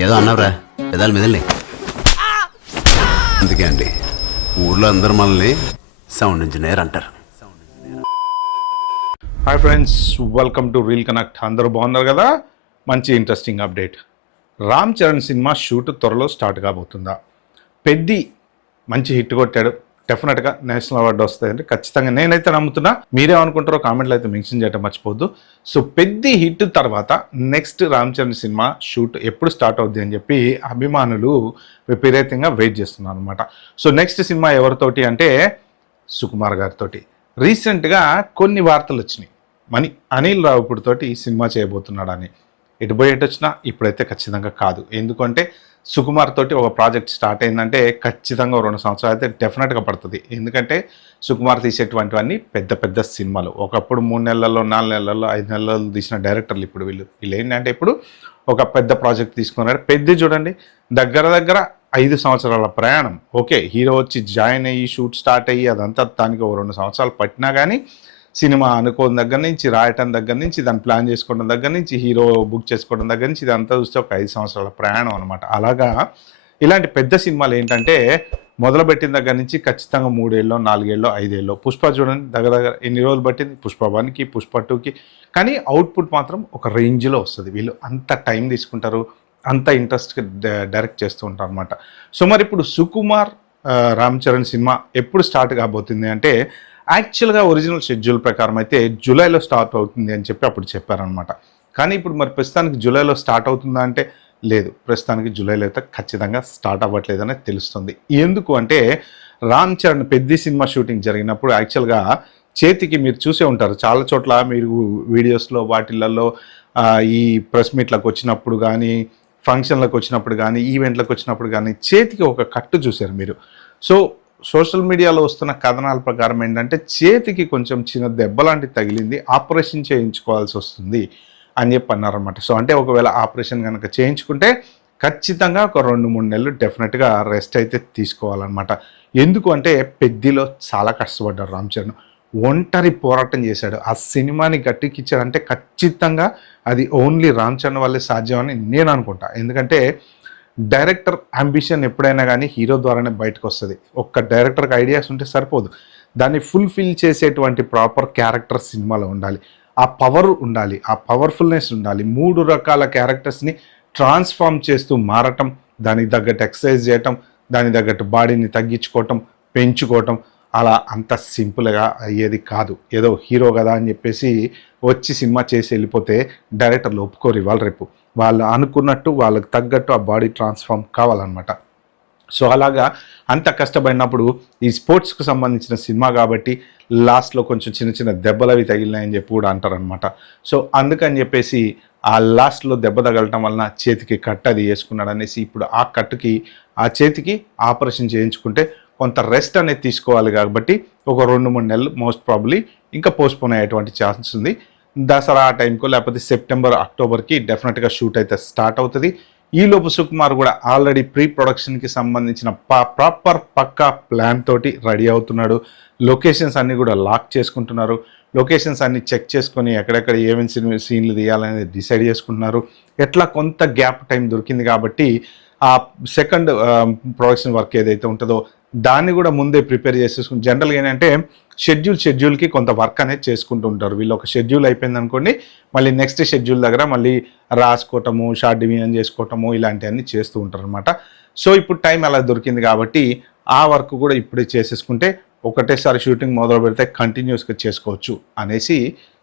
ఏదో అన్నావురా పెదాలు మెదల్ని. అందుకే అండి ఊర్లో అందరు మనల్ని సౌండ్ ఇంజనీర్ అంటారు. Hi friends, welcome to reel connect. అందరూ బాగున్నారు కదా? మంచి interesting update. Ram Charan cinema shoot త్వరలో స్టార్ట్ కాబోతుందా? పెద్ది మంచి హిట్ కొట్టాడు, డెఫినెట్గా నేషనల్ అవార్డు వస్తాయంటే ఖచ్చితంగా నేనైతే నమ్ముతున్నా. మీరేమనుకుంటారో కామెంట్లో అయితే మెన్షన్ చేయడం మర్చిపోద్దు. సో పెద్ది హిట్ తర్వాత next Ram Charan cinema shoot ఎప్పుడు స్టార్ట్ అవుద్ది అని చెప్పి అభిమానులు విపరీతంగా వెయిట్ చేస్తున్నారు అనమాట. సో నెక్స్ట్ సినిమా ఎవరితోటి అంటే సుకుమార్ గారితో. రీసెంట్గా కొన్ని వార్తలు వచ్చినాయి, అనిల్ రావిపూడితోటి సినిమా చేయబోతున్నాడని. ఎటు పోయేటి వచ్చినా ఇప్పుడైతే ఖచ్చితంగా కాదు. ఎందుకంటే సుకుమార్ తోటి ఒక ప్రాజెక్ట్ స్టార్ట్ అయిందంటే ఖచ్చితంగా 2 సంవత్సరాలు అయితే డెఫినెట్గా పడుతుంది. ఎందుకంటే సుకుమార్ తీసేటువంటివన్నీ పెద్ద పెద్ద సినిమాలు. ఒకప్పుడు 3 నెలల్లో 4 నెలల్లో 5 నెలల్లో తీసిన డైరెక్టర్లు ఇప్పుడు వీళ్ళు ఏంటంటే ఇప్పుడు ఒక పెద్ద ప్రాజెక్ట్ తీసుకున్నారు. పెద్ద చూడండి, దగ్గర 5 సంవత్సరాల ప్రయాణం. ఓకే, హీరో వచ్చి జాయిన్ అయ్యి షూట్ స్టార్ట్ అయ్యి అదంతా దానికి 2 సంవత్సరాలు పట్టినా కానీ సినిమా అనుకోని దగ్గర నుంచి, రాయటం దగ్గర నుంచి, దాన్ని ప్లాన్ చేసుకోవడం దగ్గర నుంచి, హీరో బుక్ చేసుకోవడం దగ్గర నుంచి ఇదంతా చూస్తే ఒక 5 సంవత్సరాల ప్రయాణం అనమాట. అలాగా ఇలాంటి పెద్ద సినిమాలు ఏంటంటే మొదలుపెట్టిన దగ్గర నుంచి ఖచ్చితంగా 3 ఏళ్ళో 4 ఏళ్ళో 5 ఏళ్ళో. పుష్ప చూడండి, దగ్గర ఎన్ని రోజులు పట్టింది, పుష్ప 1కి పుష్ప 2కి. కానీ అవుట్పుట్ మాత్రం ఒక రేంజ్లో వస్తుంది. వీళ్ళు అంత టైం తీసుకుంటారు, అంత ఇంట్రెస్ట్గా డైరెక్ట్ చేస్తూ ఉంటారు అనమాట. సో మరి ఇప్పుడు సుకుమార్ రామ్ చరణ్ సినిమా ఎప్పుడు స్టార్ట్ కాబోతుంది అంటే యాక్చువల్గా ఒరిజినల్ షెడ్యూల్ ప్రకారం అయితే జూలైలో స్టార్ట్ అవుతుంది అని చెప్పి అప్పుడు చెప్పారనమాట. కానీ ఇప్పుడు మరి ప్రస్తుతానికి జూలైలో స్టార్ట్ అవుతుందా అంటే లేదు, ప్రస్తుతానికి జూలైలో అయితే ఖచ్చితంగా స్టార్ట్ అవ్వట్లేదని తెలుస్తుంది. ఎందుకు అంటే రామ్ చరణ్ పెద్ద సినిమా షూటింగ్ జరిగినప్పుడు యాక్చువల్గా చేతికి మీరు చూసే ఉంటారు చాలా చోట్ల, మీరు వీడియోస్లో వాటిలలో ఈ ప్రెస్ మీట్లకు వచ్చినప్పుడు కానీ, ఫంక్షన్లకు వచ్చినప్పుడు కానీ, ఈవెంట్లకు వచ్చినప్పుడు కానీ చేతికి ఒక కట్టు చూశారు మీరు. సో సోషల్ మీడియాలో వస్తున్న కథనాల ప్రకారం ఏంటంటే చేతికి కొంచెం చిన్న దెబ్బ లాంటిది తగిలింది, ఆపరేషన్ చేయించుకోవాల్సి వస్తుంది అని చెప్పి అన్నారనమాట. సో అంటే ఒకవేళ ఆపరేషన్ కనుక చేయించుకుంటే ఖచ్చితంగా ఒక 2-3 నెలలు డెఫినెట్గా రెస్ట్ అయితే తీసుకోవాలన్నమాట. ఎందుకు అంటే పెద్దిలో చాలా కష్టపడ్డారు రామ్ చరణ్, ఒంటరి పోరాటం చేశాడు. ఆ సినిమాని గట్టికిచ్చాడంటే ఖచ్చితంగా అది ఓన్లీ రామ్ చరణ్ వల్లే సాధ్యమని నేను అనుకుంటా. ఎందుకంటే డైరెక్టర్ అంబిషన్ ఎప్పుడైనా కానీ హీరో ద్వారానే బయటకు వస్తుంది. ఒక్క డైరెక్టర్కి ఐడియాస్ ఉంటే సరిపోదు, దాన్ని ఫుల్ఫిల్ చేసేటువంటి ప్రాపర్ క్యారెక్టర్ సినిమాలో ఉండాలి, ఆ పవర్ ఉండాలి, ఆ పవర్ఫుల్నెస్ ఉండాలి. 3 రకాల క్యారెక్టర్స్ని ట్రాన్స్ఫార్మ్ చేస్తూ మారటం, దానికి తగ్గట్టు ఎక్సర్సైజ్ చేయటం, దానికి తగ్గట్టు బాడీని తగ్గించుకోవటం, పెంచుకోవటం, అలా అంత సింపుల్గా అయ్యేది కాదు. ఏదో హీరో కదా అని చెప్పేసి వచ్చి సినిమా చేసి వెళ్ళిపోతే డైరెక్టర్లు ఒప్పుకోరు ఇవాళ రేపు. వాళ్ళు అనుకున్నట్టు వాళ్ళకి తగ్గట్టు ఆ బాడీ ట్రాన్స్ఫార్మ్ కావాలన్నమాట. సో అలాగా అంత కష్టపడినప్పుడు ఈ స్పోర్ట్స్కి సంబంధించిన సినిమా కాబట్టి లాస్ట్లో కొంచెం చిన్న చిన్న దెబ్బలు అవి తగిలినాయని చెప్పి కూడా అంటారనమాట. సో అందుకని చెప్పేసి ఆ లాస్ట్లో దెబ్బ తగలటం వలన చేతికి కట్టు అది వేసుకున్నాడు అనేసి ఇప్పుడు ఆ కట్టుకి ఆ చేతికి ఆపరేషన్ చేయించుకుంటే కొంత రెస్ట్ అనేది తీసుకోవాలి. కాబట్టి ఒక 2-3 నెలలు మోస్ట్ ప్రాబబ్లీ ఇంకా పోస్ట్పోన్ అయ్యేటువంటి ఛాన్స్ ఉంది. దసరా ఆ టైంకో లేకపోతే సెప్టెంబర్ అక్టోబర్కి డెఫినెట్గా షూట్ అయితే స్టార్ట్ అవుతుంది. ఈలోపు సుకుమార్ కూడా ఆల్రెడీ ప్రీ ప్రొడక్షన్కి సంబంధించిన ప్రాపర్ పక్కా ప్లాన్ తోటి రెడీ అవుతున్నాడు. లొకేషన్స్ అన్నీ కూడా లాక్ చేసుకుంటున్నారు. లొకేషన్స్ అన్నీ చెక్ చేసుకొని ఎక్కడెక్కడ ఏమేమి సీన్లు తీయాలనేది డిసైడ్ చేసుకుంటున్నారు. ఎట్లా కొంత గ్యాప్ టైం దొరికింది కాబట్టి ఆ సెకండ్ ప్రొడక్షన్ వర్క్ ఏదైతే ఉంటుందో దాన్ని కూడా ముందే ప్రిపేర్ చేసేసుకుని జనరల్గా ఏంటంటే షెడ్యూల్కి కొంత వర్క్ అనేది చేసుకుంటూ ఉంటారు. వీళ్ళు ఒక షెడ్యూల్ అయిపోయింది అనుకోండి, మళ్ళీ నెక్స్ట్ షెడ్యూల్ దగ్గర మళ్ళీ రాసుకోవటము, షార్ట్ డివిజన్ చేసుకోవటము ఇలాంటివన్నీ చేస్తూ ఉంటారు అనమాట. సో ఇప్పుడు టైం అలా దొరికింది కాబట్టి ఆ వర్క్ కూడా ఇప్పుడే చేసేసుకుంటే ఒకటేసారి షూటింగ్ మొదలు పెడితే కంటిన్యూస్గా చేసుకోవచ్చు అనేసి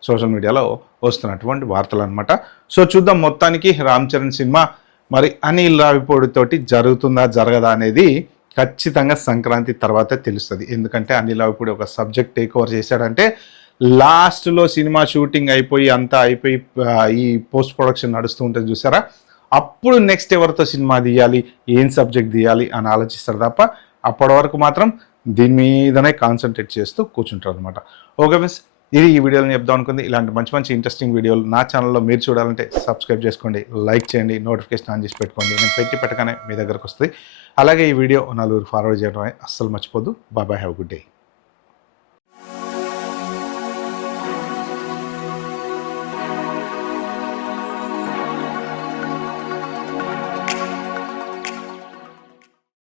సోషల్ మీడియాలో వస్తున్నటువంటి వార్తలు అనమాట. సో చూద్దాం, మొత్తానికి రామ్ చరణ్ సినిమా మరి అనిల్ రావిపూడితోటి జరుగుతుందా జరగదా అనేది ఖచ్చితంగా సంక్రాంతి తర్వాతే తెలుస్తుంది. ఎందుకంటే అనిల్ రావిపూడి ఒక సబ్జెక్ట్ టేక్ ఓవర్ చేశాడంటే లాస్ట్లో సినిమా షూటింగ్ అయిపోయి అంతా అయిపోయి ఈ పోస్ట్ ప్రొడక్షన్ నడుస్తూ ఉంటుంది చూసారా, అప్పుడు నెక్స్ట్ ఎవరితో సినిమా తీయాలి, ఏం సబ్జెక్ట్ తీయాలి అని ఆలోచిస్తారు తప్ప అప్పటి వరకు మాత్రం దీని మీదనే కాన్సన్ట్రేట్ చేస్తూ కూర్చుంటారు అనమాట. ఓకే ఫ్రెండ్స్, ఇది ఈ వీడియోని చెప్దాం అనుకుంది. ఇలాంటి మంచి మంచి ఇంట్రెస్టింగ్ వీడియోలు నా ఛానల్లో మీరు చూడాలంటే సబ్స్క్రైబ్ చేసుకోండి, లైక్ చేయండి, నోటిఫికేషన్ ఆన్ చేసి పెట్టుకోండి. నేను పెట్టగానే మీ దగ్గరకు వస్తుంది. అలాగే ఈ వీడియో 4 ఫార్వర్డ్ చేయడం అస్సలు మర్చిపోద్దు. Bye, have good day.